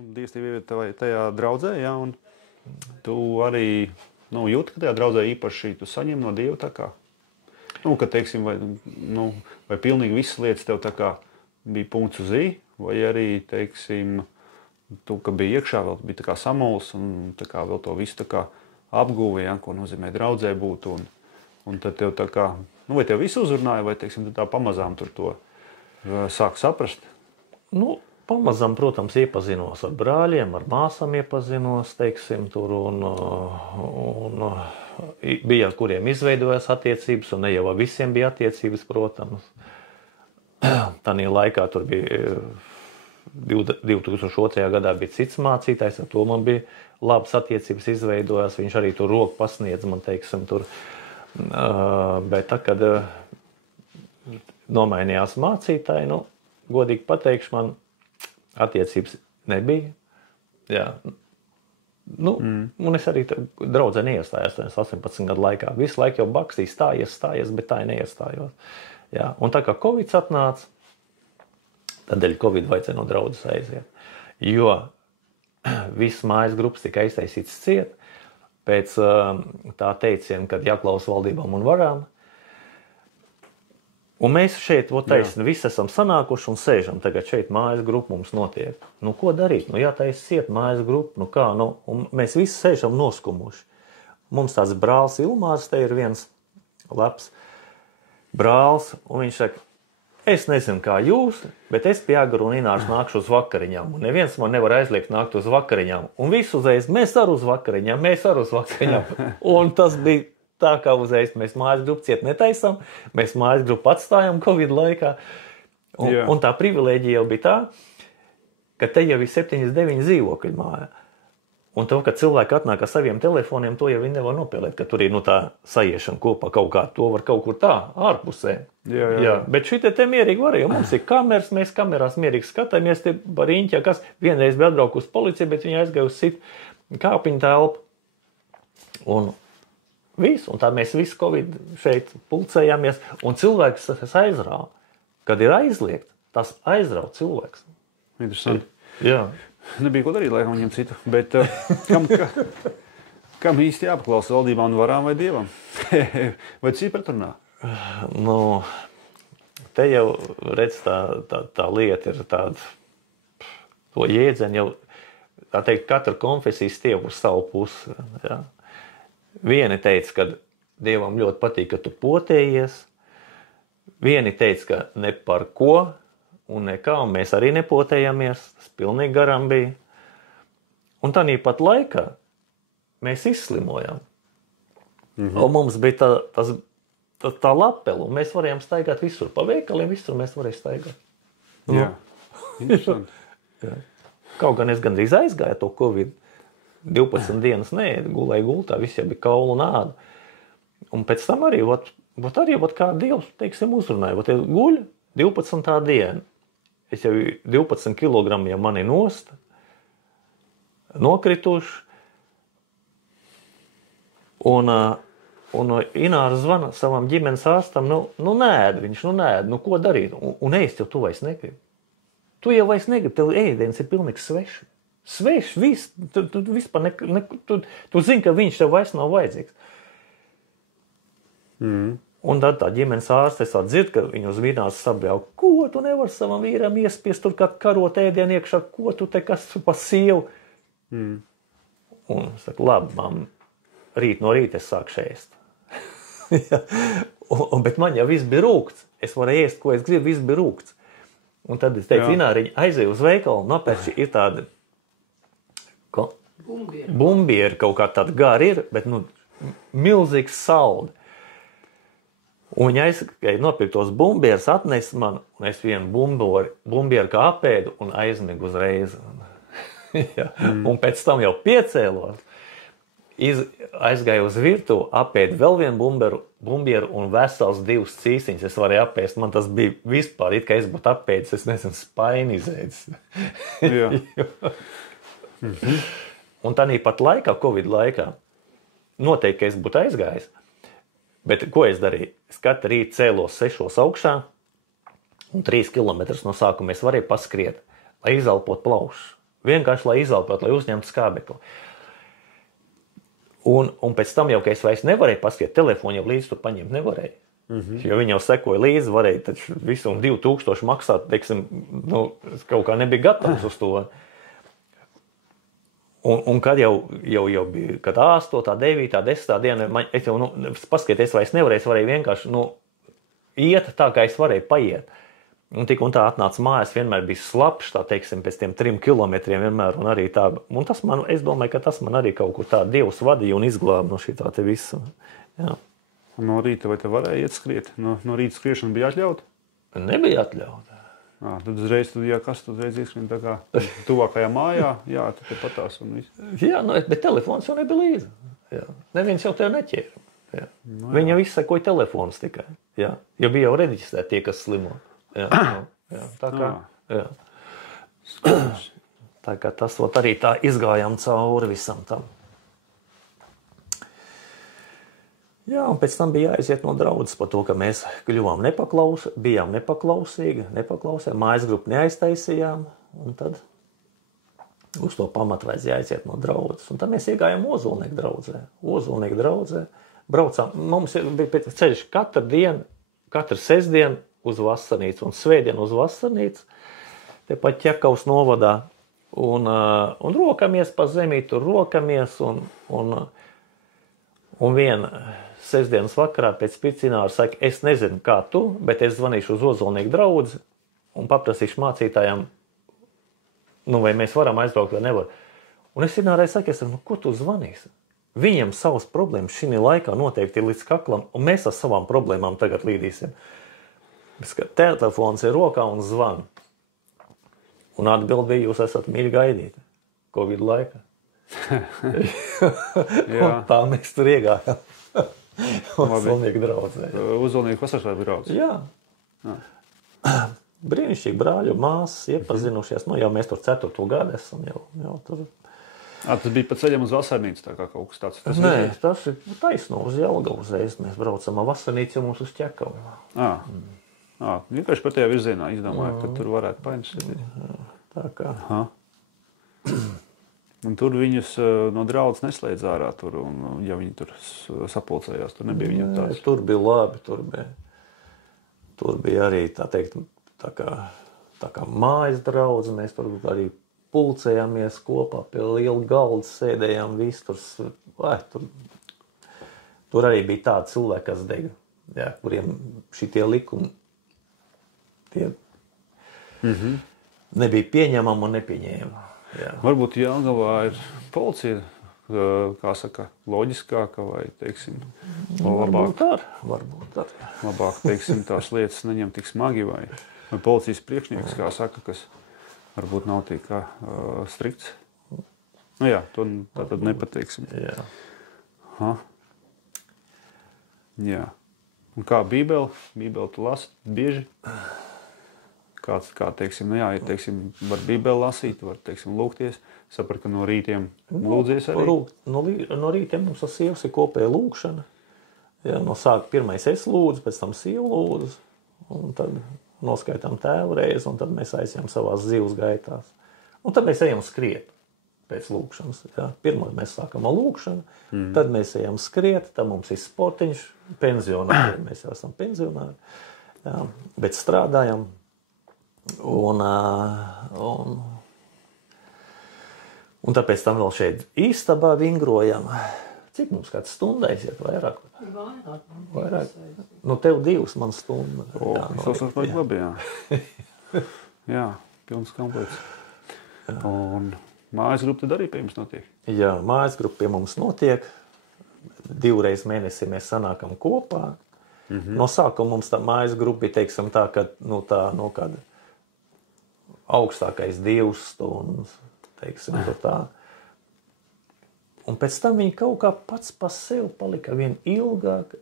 Dievs tevi ievietoja tajā draudzē, ja, un tu arī jūti, ka tajā draudzē īpaši tu saņem no Dieva tā kā. Ka, teiksim, vai pilnīgi visas lietas tev tā kā bija punkts uz I, vai arī, teiksim, tu, ka bija iekšā, vēl bija tā kā samuls un tā kā vēl to visu tā kā apguvi, ja, ko nozīmē draudzē būt, un tad tev tā kā, vai tev visu uzrunāja, vai, teiksim, tu tā pamazām tur to sāk saprast? Pamazām, protams, iepazinos ar brāļiem, ar māsām iepazinos, teiksim, tur, un bija, ar kuriem izveidojās attiecības, un ne jau ar visiem bija attiecības, protams. Tanī laikā tur bija 2002. gadā bija cits mācītājs, ar to man bija labas attiecības izveidojās, viņš arī tur roku pasniedz man, teiksim, tur. Bet tā, kad nomainījās mācītāji, godīgi pateikšu, man attiecības nebija. Jā. Un es arī draudzē neiestājos 18 gadu laikā. Visu laiku jau bakstīju, stājies, bet tā neiestājos. Jā. Un tā kā Covid atnāca, tādēļ Covid vajadzēja no draudzes aiziet. Jo viss mājas grupas tika aiztaisīts ciet pēc tā teiciena, kad jāklausa valdībām un varām. Un mēs šeit, taisni, visi esam sanākuši un sēžam tagad šeit mājas grupu mums notiek. Ko darīt? Jātaisa ciet mājas grupu, un mēs visi sēžam noskumuši. Mums tāds brālis Ilmārs, te ir viens labs brālis, un viņš saka, es nezinu kā jūs, bet es pie Agaru un Inārs nākšu uz vakariņām, un neviens man nevar aizliegt nākt uz vakariņām. Un visu uzreiz, mēs arī uz vakariņām. Un tas bija tā kā uzreiz mēs mājas grupu ciet netaisam, mēs mājas grupu atstājam Covid laikā. Un tā privilēģija jau bija tā, ka te jau ir 7-9 dzīvokļu māja. Un to, kad cilvēki atnāk ar saviem telefoniem, to jau viņi nevar nopēlēt, ka tur ir tā sajiešana kopā kaut kā, to var kaut kur tā, ārpusē. Jā. Bet šitie te mierīgi var, jo mums ir kameras, mēs kamerās mierīgi skatāmies, te bariņķi, kas vienreiz bija atbraukusi policija, bet viņi aizgāja uz citu kāpiņu telpu. Un visu, un tā mēs visu Covid šeit pulcējāmies, un cilvēks tas aizrāva. Kad ir aizliegt, tas aizrauj cilvēks. Interesanti. Jā. Nebija ko darīt, laikam viņam citu, bet kam īsti jāpaklausa valdībām un varām vai Dievam? Vai tas ir pretrunā? Te jau, redz, tā lieta ir tāda, to jēdzeni jau, tā teikt, katra konfesija stiep uz savu pusi, jā. Vieni teica, ka Dievam ļoti patīk, ka tu potējies. Vieni teica, ka ne par ko un nekā, un mēs arī nepotējamies. Tas pilnīgi garām bija. Un tādā pat laikā mēs izslimojām. Un mums bija tā lapela, un mēs varējām staigāt visur. Pa veikaliem visur mēs varējām staigāt. Jā, interesanti. Jā. Kaut gan es gandrīz aizgāju to Covid. 12 dienas gulēju gultā, viss jau bija kaulu un āda. Un pēc tam arī, kā Dievs, teiksim, uzrunāja, guļ 12. diena. Es jau 12 kilogramiem mani nosta, nokrituši. Un Inārs zvana savam ģimenes ārstam, nēd viņš, nēd, ko darīt? Un ēst jau tu vairs negribi. Tu jau vairs negribi, tev ēdiens ir pilnīgi svešs. Svešs, viss, tu vispār tu zini, ka viņš tev vairs nav vajadzīgs. Un tad tā ģimenes ārste dzird, ka viņu uz vīnās sabļauj, ko tu nevar savam vīram iespiest, tur kā karot ēdienu iekšā, ko tu te kas pa sievu. Un es saku, labi, mam, rīt no rīta es sākšu ēst. Bet man jau viss bija rūgts, es varēju ēst, ko es gribu, viss bija rūgts. Un tad es teicu, Ināriņa, aizēju uz veikalu, un apērši ir tāda bumbieri kaut kā tāda gara ir, bet milzīgs saldi. Un viņa aizgāja nopirkt tos bumbierus, atnesa man, un es vienu bumbieru kā apēdu un aizmigu uzreiz. Un pēc tam jau piecēlos, aizgāju uz virtuvi, apēdu vēl vienu bumbieru un vesels 2 cīsiņus es varēju apēst. Man tas bija vispār, it kā es būtu apēdis, es nezinu, spaini izēdis. Un tādā pat laikā, Covid laikā, noteikti, ka es būtu aizgājis. Bet ko es darīju? Es katru rītu cēlos 6 augšā un 3 kilometrus no sākuma es varēju paskriet, lai izelpot plaušas. Vienkārši, lai izelpot, lai uzņemtu skābekli. Un pēc tam jau, ka es vairs nevarēju paskatīt, telefonu jau līdz tur paņemt nevarēju. Jo viņi jau sekoja līdzi, varēja taču visu 2000 maksāt, teiksim, nu, kaut kā nebija gatavs uz to. Un kad jau bija, kad 8, 9, 10 diena, es jau, paskatīt, es vairs nevarēju, es varēju vienkārši, iet tā, kā es varēju paiet. Un tik un tā atnāca mājās, vienmēr bija slapš, tā teiksim, pēc tiem 3 kilometriem vienmēr, un arī tā, un tas man, es domāju, ka tas man arī kaut kur tā Dievs vadīja un izglāba no šī tā te visu. Jā. No rīta vai te varēja iet skriet? No rīta skriešana bija atļauta? Nebija atļauta. Tad uzreiz, kas tu uzreiz ieskrien tā kā tuvākajā mājā, jā, tad te patās un viss. Jā, bet telefons jau nebija līdzi. Jā. Neviens jau tev neķēra. Jā. Viņa visu sekoja telefons tikai. Jā. Jo bija jau reģistrēti tie, kas slimo. Jā. Tā kā, jā. Tā kā tas arī tā izgājām cauri visam tam. Jā, un pēc tam bija jāiziet no draudzes par to, ka mēs kļuvām bijām nepaklausīgi, mājas grupu neaiztaisījām, un tad uz to pamatu vajadzēja jāiziet no draudzes. Un tad mēs iegājām Ozolnieku draudzē. Braucām, mums bija ceļš katru dienu, katru sestdienu uz Vasarnīcu un svētdienu uz Vasarnīcu, tepat Ķekavas novadā, un rokamies pa zemī, tur rokamies, un viena sestdienas vakarā pēc picināra saka, es nezinu, kā tu, bet es zvanīšu uz Ozolnieku draudzi un paprasīšu mācītājām, vai mēs varam aizbraukt vai nevar. Un es vienārai saku, ko tu zvanīsi? Viņam savas problēmas šī laikā noteikti ir līdz kaklam, un mēs ar savām problēmām tagad līdīsim. Telefons ir rokā un zvan. Un atbild bija, jūs esat mīļi gaidīti Covid laikā. Tā mēs tur iegājām. Ozolnieku draudzē. Ozolnieku vasarsvētku draudzē? Jā. Brīnišķīgi brāļu, māsas iepazinušies. Jau mēs tur 4. gadu esam jau tur. Tas bija pa ceļam uz Vasarnīcu tā kā kaut kas tāds? Nē, tas ir taisno uz Jelgavu uzreiz. Mēs braucam ar Vasarnīcu jau mums uz Ķekavu. Vienkārši par tajā virzienā izdomāju, ka tur varētu paņemt. Tā kā. Un tur viņus no draudzes neslēdz ārā, un ja viņi tur sapulcējās, tur nebija viņam tāds. Tur bija labi, tur bija arī, tā teikt, tā kā mājas draudze, mēs tur arī pulcējāmies kopā pie liela galda, sēdējām visi tur arī bija tādi cilvēki, kas dega, kuriem šitie likumi tie nebija pieņemami un nepieņēmami. Jā. Varbūt Jelgavā ir policija, kā saka, loģiskāka vai, teiksim, varbūt ar. Labāk, teiksim, tās lietas neņem tik smagi vai policijas priekšnieks, kā saka, kas varbūt nav tik strikts. Jā, to tātad nepateiksim. Jā. Jā. Un kā Bībeli? Bībeli tu lasi bieži? Kā teiksim, teiksim, var Bībeli lasīt, var, teiksim, lūgties. Saprat, ka no rītiem lūdzies arī? No rītiem mums ar sievas ir kopēja lūgšana. Jā, no sāka pirmais es lūdzu, pēc tam sieva lūdzu, un tad noskaitām tēvu reizi, un tad mēs aizjām savās dzīves gaitās. Un tad mēs ejam skriet pēc lūgšanas. Jā. Pirmā mēs sākam ar lūgšanu, tad mēs ejam skriet, tad mums ir sportiņš, pensionāri, mēs jau esam pensionāri, jā, bet strādājam. Un tāpēc tam vēl šeit istabā vingrojam. Cik mums kāds stunda aiziet? Vairāk? Tev 2, man stunda. Labi, jā. Jā, pilns komplekts. Un mājas grupa tad arī pie jums notiek? Jā, mājas grupa pie mums notiek. 2 reizes mēnesī mēs sanākam kopā. No sākuma mums tā mājas grupa bija, teiksim, tā, ka, kāda augstākais 2 stundas, teiksim, tā. Un pēc tam viņi kaut kā pats pa sevi palika arvien ilgāk.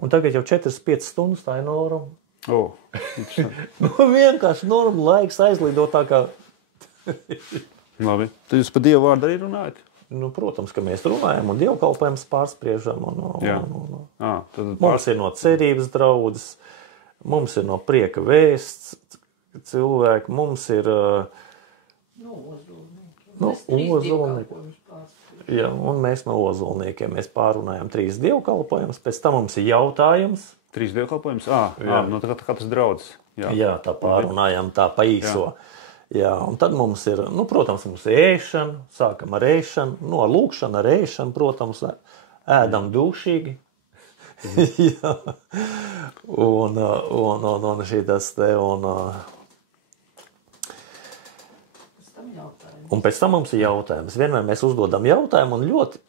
Un tagad jau 4-5 stundas tā ir norma. Vienkārši norma, laiks aizlido tā kā. Labi. Tad jūs par Dievu vārdu arī runājat? Protams, ka mēs runājam un dievkalpojums pārspriežam. Tad mums ir no cerības draudzes, mums ir no prieka vēsts, cilvēki, mums ir ozolnieki. Jā, un mēs no ozolniekiem mēs pārunājam 3 dievkalpojumus, pēc tam mums ir jautājums. 3 dievkalpojumus? No tā katrs draudzes. Jā, tā pārunājam tā pa īso. Jā, un tad mums ir, protams, mums ir ēšana, sākam ar ēšanu, ar lūkšanu, ar ēšanu, protams, ēdam dušīgi. Jā. Un šitas te, un pēc tam mums ir jautājums. Vienmēr mēs uzdodam jautājumu, un ļoti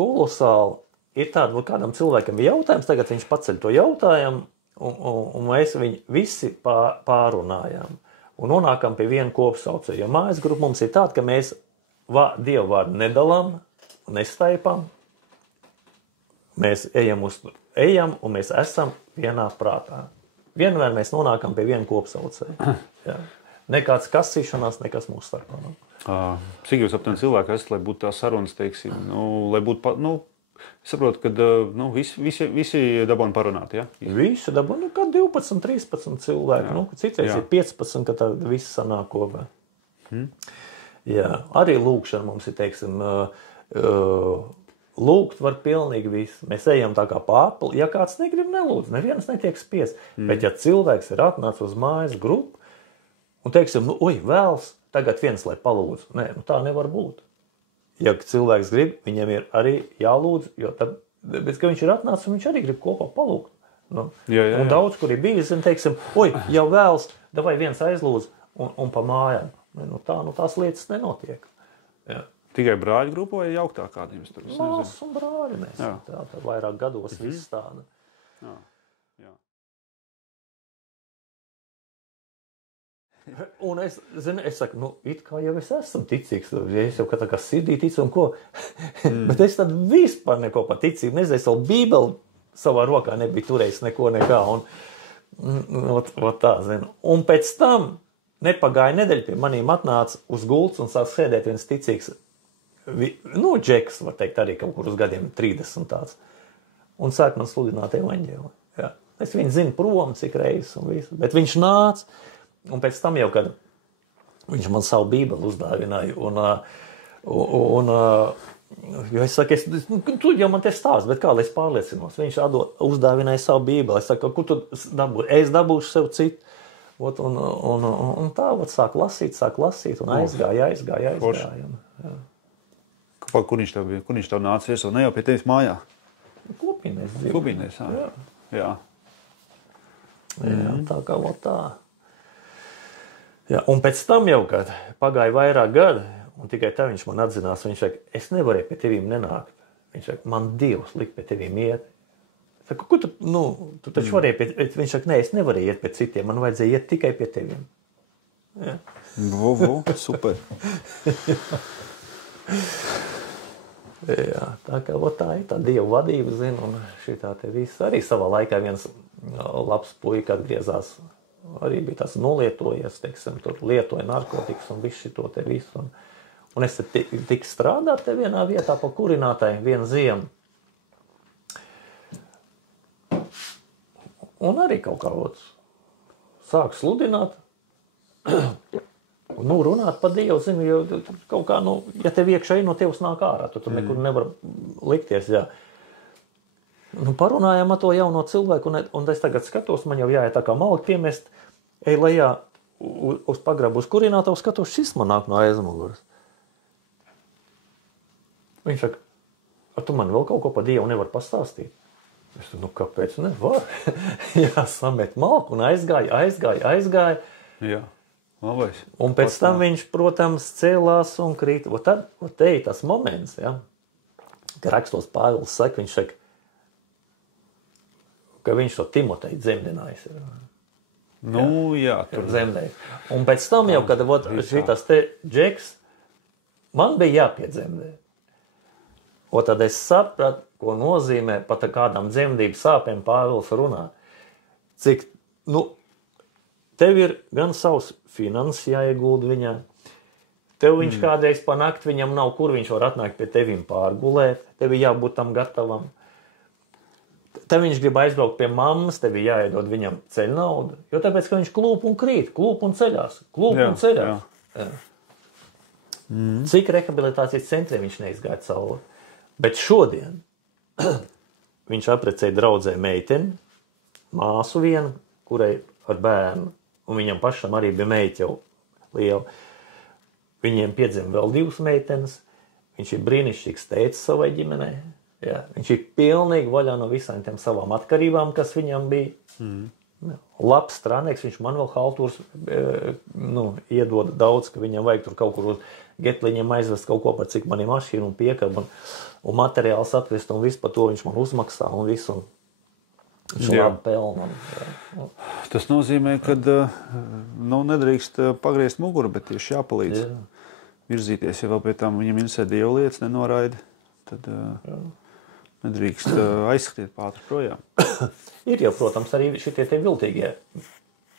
kolosāli ir tāda, kādam cilvēkam ir jautājums, tagad viņš paceļ to jautājumu, un mēs viņu visi pārunājam. Un nonākam pie viena kopsaucēja. Jo mājas grupa mums ir tāda, ka mēs Dievu vārdu nedalām, nestaipām. Mēs ejam un mēs esam vienā prātā. Vienmēr mēs nonākam pie viena kopsaucēja. Jā. Nekāds kasīšanās, nekas mūsu starpā. Cik jūs aptuveni cilvēki esat, lai būtu tā sarunas, teiksim, lai būtu, es saprotu, ka visi dabūna parunāt, ja? Visi dabūna, kā 12, 13 cilvēki. Citreiz ir 15, ka tā viss sanāk kopā. Jā, arī lūkšana mums ir, teiksim, lūgt var pilnīgi visu. Mēs ejam tā kā pārpili. Ja kāds negrib, nelūdz, neviens netiek spiest. Bet ja cilvēks ir atnācis uz mājas grupu un teiksim, vēls, tagad viens, lai palūdz. Nē, tā nevar būt. Ja cilvēks grib, viņam ir arī jālūdz, jo tad, bet, ka viņš ir atnācis un viņš arī grib kopā palūgt. Un daudz, kur ir bijis, teiksim, jau vēls, davai viens aizlūdz un pa mājām. Tās lietas nenotiek. Jā. Tikai brāļu grupu vai jauktā kādiem? Māsas un brāļi mēs. Tā vairāk gados viss tāda. Jā. Un es saku, it kā jau es esmu ticīgs, es jau tā kā sirdī ticu un ko. Bet es tad vispār neko par ticību nezinu, es vēl Bībeli savā rokā nebija turējis neko nekā. Un tā, zinu. Un pēc tam nepagāja nedēļa pie manīm atnāca uz gultas un sāk sēdēt viens ticīgs, džeks, var teikt, arī kaut kur uz gadiem 30 tāds. Un sāk man sludināt evaņģēli. Jā. Es viņu zinu prom, cik reizes un visu. Bet viņš nāca. Un pēc tam jau, kad viņš man savu Bībeli uzdāvināja, jo es saku, tu jau man te stāsti, bet kā lai es pārliecinos? Viņš uzdāvināja savu Bībeli, es saku, kur tu dabūsi? Es dabūšu sev citu. Un tā, sāk lasīt, un aizgāja. Kur viņš tev nāca viesot? Ne jau pie tevis mājā? Klubinēs. Jā. Tā kā tā. Jā, un pēc tam jau, kad pagāja vairāk gadi, un tikai tā viņš man atzinās, viņš saka, es nevarēju pie tevīm nenākt. Viņš saka, man Dievs likt pie tevīm iet. Saka, ko tu taču varēji pie... Viņš saka, nē, es nevarēju iet pie citiem, man vajadzēja iet tikai pie tevīm. Jā. Super. Jā, tā kā tā ir tā Dieva vadība, zinu, un šitā te viss. Arī savā laikā viens labs puika atgriezās. Arī bija tas nolietojies, teiksim, tur lietoja narkotikas un visu šito te visu. Un es tik strādāt te vienā vietā pa kurinātāju vienu ziemu. Un arī kaut kā sāk sludināt, runāt par Dievu, zinu, jo kaut kā, ja tev iekšēji no tevs nāk ārā, tu tur nekur nevar likties, jā. Parunājām ar to jauno cilvēku, un es tagad skatos, man jau jāiet tā kā malki piemest, ej lejā uz pagrabu, uz kurinātavu skatos, šis man nāk no aizmuguras. Viņš saka, tu man vēl kaut ko par Dievu nevar pastāstīt? Es saku, kāpēc nevar? Jā, samet malku un aizgāja. Jā, labais. Un pēc tam viņš, protams, cēlās un krīt. Tad te ir tas moments, ja, ka rakstos Pāvils saka, viņš saka, ka viņš to Timoteju dzemdinājis. Jā, tur zemdē. Un pēc tam jau, kad šitas te džeks, man bija jāpiedzemdē. Un tad es sapratu, ko nozīmē pat kādām dzemdību sāpēm Pāvils runā. Cik, tev ir gan savs finanses jāiegulda viņā, tev viņš kādreiz pa nakti, viņam nav, kur viņš var atnākt pie tevim pārgulēt, tev ir jābūt tam gatavam. Te viņš grib aizbraukt pie mammas, tev ir jāiedod viņam ceļ naudu, jo tāpēc, ka viņš klūp un krīt, klūp un ceļās. Jā. Cik rehabilitācijas centriem viņš neizgāja cauri. Bet šodien viņš apprecēja draudzē meiteni, māsu vienu, kurai ar bērnu, un viņam pašam arī bija meita jau liela. Viņiem piedzima vēl 2 meitenes, viņš ir brīnišķīgs tētis savai ģimenei. Jā, viņš ir pilnīgi vaļā no visām tiem savām atkarībām, kas viņam bija. Labs strādnieks, viņš man vēl haltūrs iedod daudz, ka viņam vajag tur kaut kur uz getliņiem aizvest kaut ko par cik man ir mašīna un piekaba un materiāls atvest un visu par to viņš man uzmaksā un visu. Viņš labi pelna. Tas nozīmē, ka nedrīkst pagriezt muguru, bet tieši jāpalīdz virzīties, ja vēl pie tam viņam interesē Dieva lietas, nenoraida, tad nedrīkst aizskriet pātri projām. Ir jau, protams, arī šitie tie viltīgie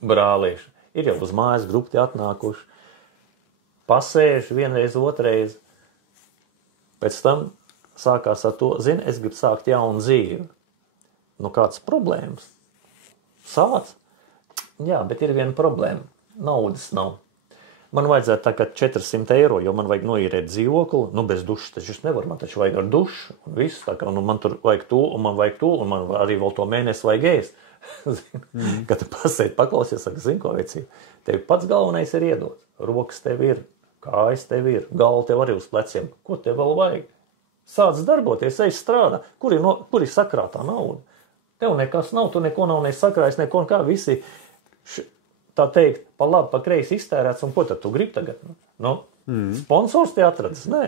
brālieši. Ir jau uz mājas grupti atnākuši, pasēž vienreiz, otrreiz. Pēc tam sākās ar to, zini, es gribu sākt jaunu dzīvi. Nu, kāds problēmas? Sāc? Jā, bet ir viena problēma. Naudas nav. Man vajadzētu tagad 400 eiro, jo man vajag noīrēt dzīvokli. Nu, bez dušas taču es nevaru, man taču vajag ar dušu. Un viss, tā kā, man tur vajag to, un man vajag to, un man arī vēl to mēnesi vajag ēst. Kad tu pasēdi paklausies, saka, zini ko, vecī, tev pats galvenais ir iedot. Rokas tev ir, kājas tev ir, galva tev arī uz pleciem. Ko tev vēl vajag? Sāc darboties, ej strādā. Kur ir sakrātā nauda? Tev nekas nav, tu neko nav nesakrājis, neko kā visi... Tā teikt, pa labi, pa kreisi iztērēts, un ko tad tu gribi tagad? Sponsors te atradas, nē.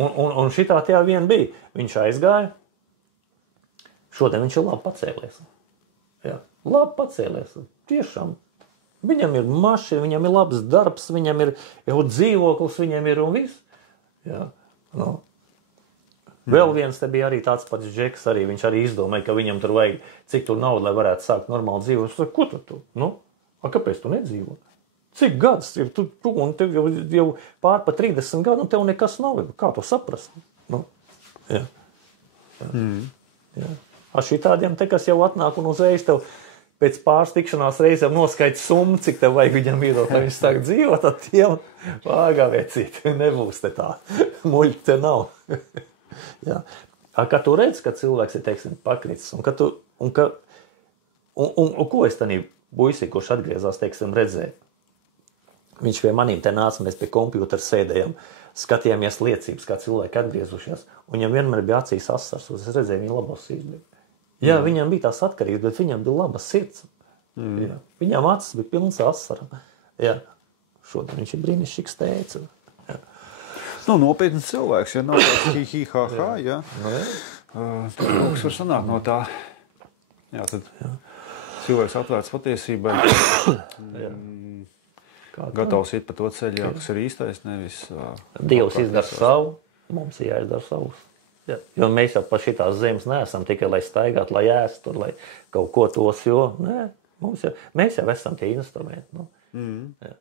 Un šitā tajā vien bija. Viņš aizgāja, šodien viņš ir labi pacēlies. Jā, labi pacēlies, tiešām. Viņam ir mašīna, viņam ir labs darbs, viņam ir jau dzīvoklis, viņam ir un viss. Jā, Vēl viens te bija arī tāds pats džeks, arī viņš arī izdomāja, ka viņam tur vajag, cik tur naudu, lai varētu sākt normāli dzīvot. Es saku, ko tu? Kāpēc tu nedzīvo? Cik gads ir tu un tev jau pār pa 30 gadu, un tev nekas nav. Kā to saprast? Jā. Šitādiem te, kas jau atnāk un uzreiz tev pēc pāris tikšanās reizēm noskaita summu, cik tev vajag viņam iedot, lai viņš sāk dzīvot, tad tiem vāgā vecīt, nebūs te tā. Muļķi te nav. Jā. Kad tu redz, ka cilvēks ir, teiksim, pakritis, un ko es tanī buisi, kurš atgriezās, teiksim, redzēja. Viņš pie manīm te nāca, mēs pie kompjūtera sēdējām, skatījāmies liecības, kā cilvēki atgriezušies, un viņam vienmēr bija acīs asars, un es redzēju viņa labos sirds. Jā, viņam bija tās atkarības, bet viņam bija laba sirds. Jā. Viņam acis bija pilns asara. Jā. Šodien viņš ir brīnišķīgs tēcis. Nopietns cilvēks, ja nav tāds hi-hi-ha-ha, ja. Tad kaut kas var sanākt no tā. Jā, tad cilvēks atvērts patiesībai. Gatavs iet pa to ceļu, kas ir īstais, nevis... Dievs izdara savu, mums ir jāizdara savus. Jā. Jo mēs jau pa šitās zemes neesam tikai, lai staigātu, lai ēstu, lai kaut ko tos, jo, nē, mēs jau esam tie instrumenti. Jā.